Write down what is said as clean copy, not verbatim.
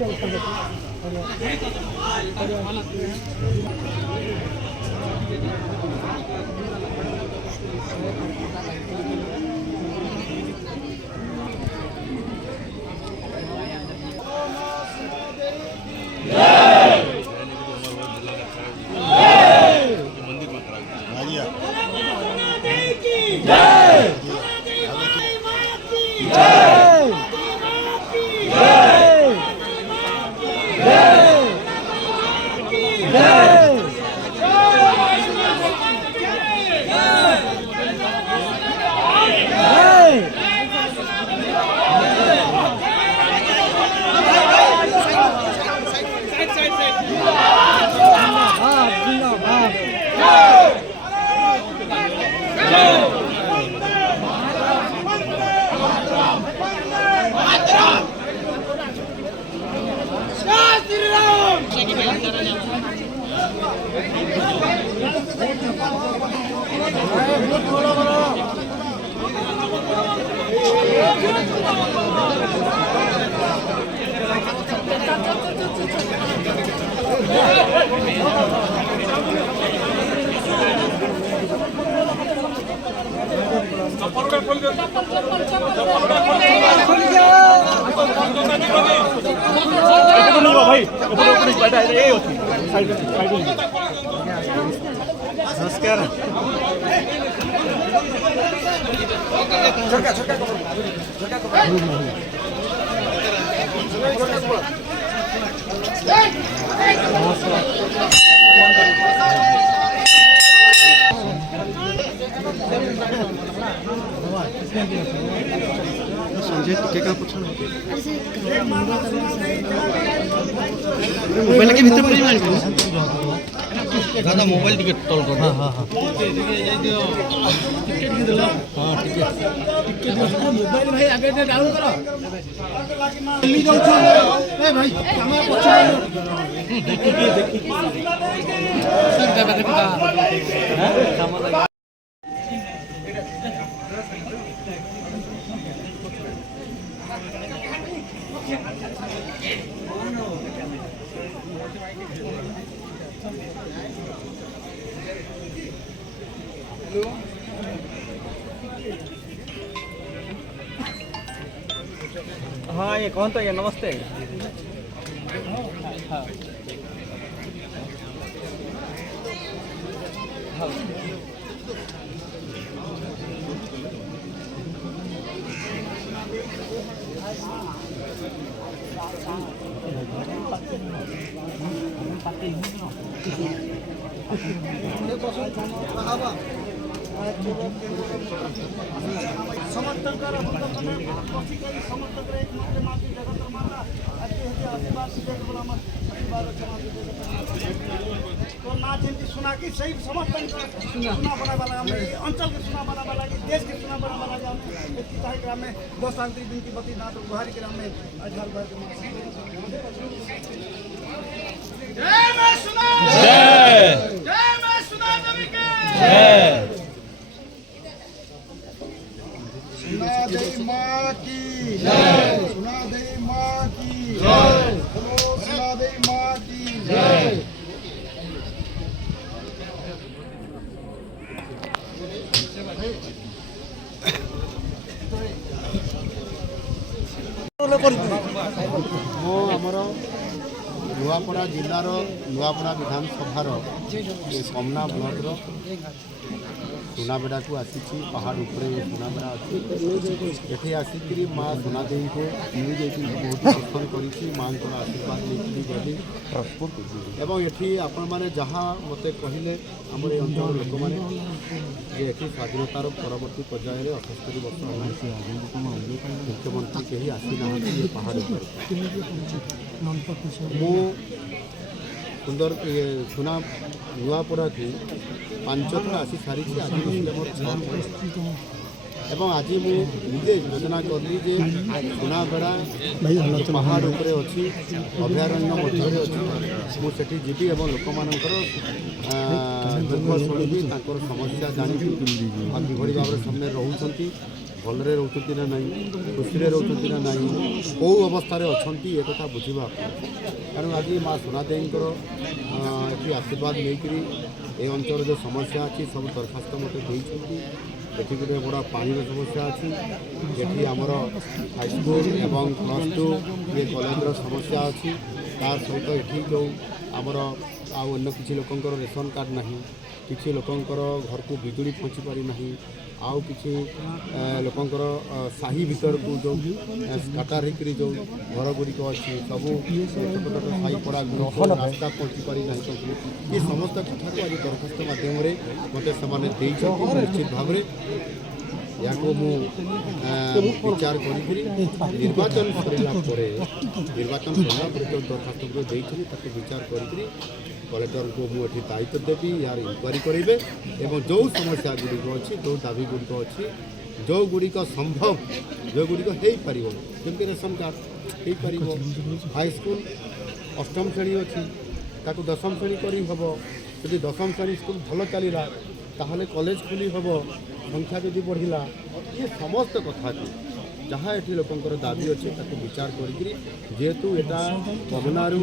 नमस्कार संजय टिके का पूछो मोबाइल के भीतर पड़ी मार दादा मोबाइल टिकट तल कर हां हां टिकट दे दो हां टिकट मोबाइल भाई आगे से डाउन करो ली जाऊ छ ए भाई हमरा पछ देखि सब देखा हां हाँ ये कौन तो ये नमस्ते हाँ हाँ सुना कि सही समर्थन सुना बना वाला अंचल के सुना बना वाला देश के सुना बना वाला ग्राम में दोस्त आंतरिक दिन की बती ना तो बुहारी ग्राम में जय मैं सुना जय मैं सुना नबी के जय सुना दे मां की जय सुना दे मां की जय सुना दे मां की जय नुआपड़ा जिलार नुआपड़ा विधानसभार समना ब्लॉक सुनाबेड़ा को आसी पहाड़ उपरे सुनाबेड़ा अच्छी ये आसिक माँ सुनादेवी को बहुत पसंद कर माँ आशीर्वाद नहीं गली एवं ये आपण मैंने जहाँ मत कहले आम अंचल लोक मैंने ये स्वाधीनतार परवर्ती पर्यायर 78 वर्ष मुख्यमंत्री कहीं आसी ना पहाड़ मु सुंदर सुना नुआपड़ा को 5 थर आसी सारी आज एवं आज मुझे योजना कली जे सुनाबेड़ा पहाड़ उपरे अच्छी अभयारण्य मध्य अच्छी मुझे जीवी और लोक मानकर दुख शुणी समस्या जानी कि भाव में समय रोच ଭଲରେ ରହୁଛନ୍ତି ନା ନାହିଁ, ଖୁସିରେ ରହୁଛନ୍ତି ନା ନାହିଁ, କେଉଁ ଅବସ୍ଥାରେ ଅଛନ୍ତି ଏ କଥା ବୁଝିବା। ତେଣୁ ଆଜି ମା ସୁନାଦେବୀଙ୍କର ଏଠି ଆଶୀର୍ବାଦ ନେଇକରି ଏ ଅଞ୍ଚଳରେ ଯେଉଁ ସମସ୍ୟା ଅଛି ସବୁ ଦରଖାସ୍ତ ମୋତେ ଦେଇଛନ୍ତି। ଏଠି ଗୋଟେ ବଡ଼ ପାଣିର ସମସ୍ୟା ଅଛି, ଏଠି ଆମର ହାଇସ୍କୁଲ ଏବଂ +2 କଲେଜର ସମସ୍ୟା ଅଛି। ତା ସହିତ ଏଠି ଯେଉଁ ଆମର ଆଉ ଅନ୍ୟ କିଛି ଲୋକଙ୍କର ରେସନ କାର୍ଡ଼ ନାହିଁ, କିଛି ଲୋକଙ୍କର ଘରକୁ ବିଜୁଳି ପହଞ୍ଚି ପାରିନାହିଁ, ଆଉ କିଛି ଲୋକଙ୍କର ସାହି ଭିତରକୁ ଯେଉଁ ସ୍କାଟର ହେଇକରି ଯେଉଁ ଘରଗୁଡ଼ିକ ଅଛି ସବୁ ଛୋଟ ଛୋଟ ସାହି ପଡ଼ାଗୁଡ଼ିକ ରାସ୍ତା ପହଞ୍ଚି ପାରିନାହିଁ। ଏ ସମସ୍ତ କଥାକୁ ଆଜି ଦରଖାସ୍ତ ମାଧ୍ୟମରେ ମୋତେ ସେମାନେ ଦେଇଛନ୍ତି। ନିଶ୍ଚିତ ଭାବରେ ଏହାକୁ ମୁଁ ବିଚାର କରିକିରି ନିର୍ବାଚନ ସରିଲା ପରେ ଯେଉଁ ଦରଖାସ୍ତଗୁଡ଼ିକ ଦେଇଥିଲି ତାକୁ ବିଚାର କରିକିରି କଲେକ୍ଟରଙ୍କୁ ମୁଁ ଏଠି ଦାୟିତ୍ୱ ଦେବି, ଏହାର ଇନକ୍ୱାରି କରିବେ ଏବଂ ଯେଉଁ ସମସ୍ୟା ଗୁଡ଼ିକ ଅଛି, ଯେଉଁ ଦାବି ଗୁଡ଼ିକ ଅଛି, ଯେଉଁଗୁଡ଼ିକ ସମ୍ଭବ, ଯେଉଁଗୁଡ଼ିକ ହେଇପାରିବ, ଯେମିତି ରେସନ କାର୍ଡ଼ ହେଇପାରିବ, ହାଇସ୍କୁଲ 8ମ ଶ୍ରେଣୀ ଅଛି ତାକୁ 10ମ ଶ୍ରେଣୀ କରି ହେବ। ଯଦି 10ମ ଶ୍ରେଣୀ ସ୍କୁଲ ଭଲ ଚାଲିଲା ତାହେଲେ କଲେଜ ଖୋଲି ହେବ, ସଂଖ୍ୟା ଯଦି ବଢ଼ିଲା, ଏ ସମସ୍ତ କଥାକୁ ଯାହା ଏଠି ଲୋକଙ୍କର ଦାବି ଅଛି ତାକୁ ବିଚାର କରିକିରି ଯେହେତୁ ଏଟା ପବନାରୁ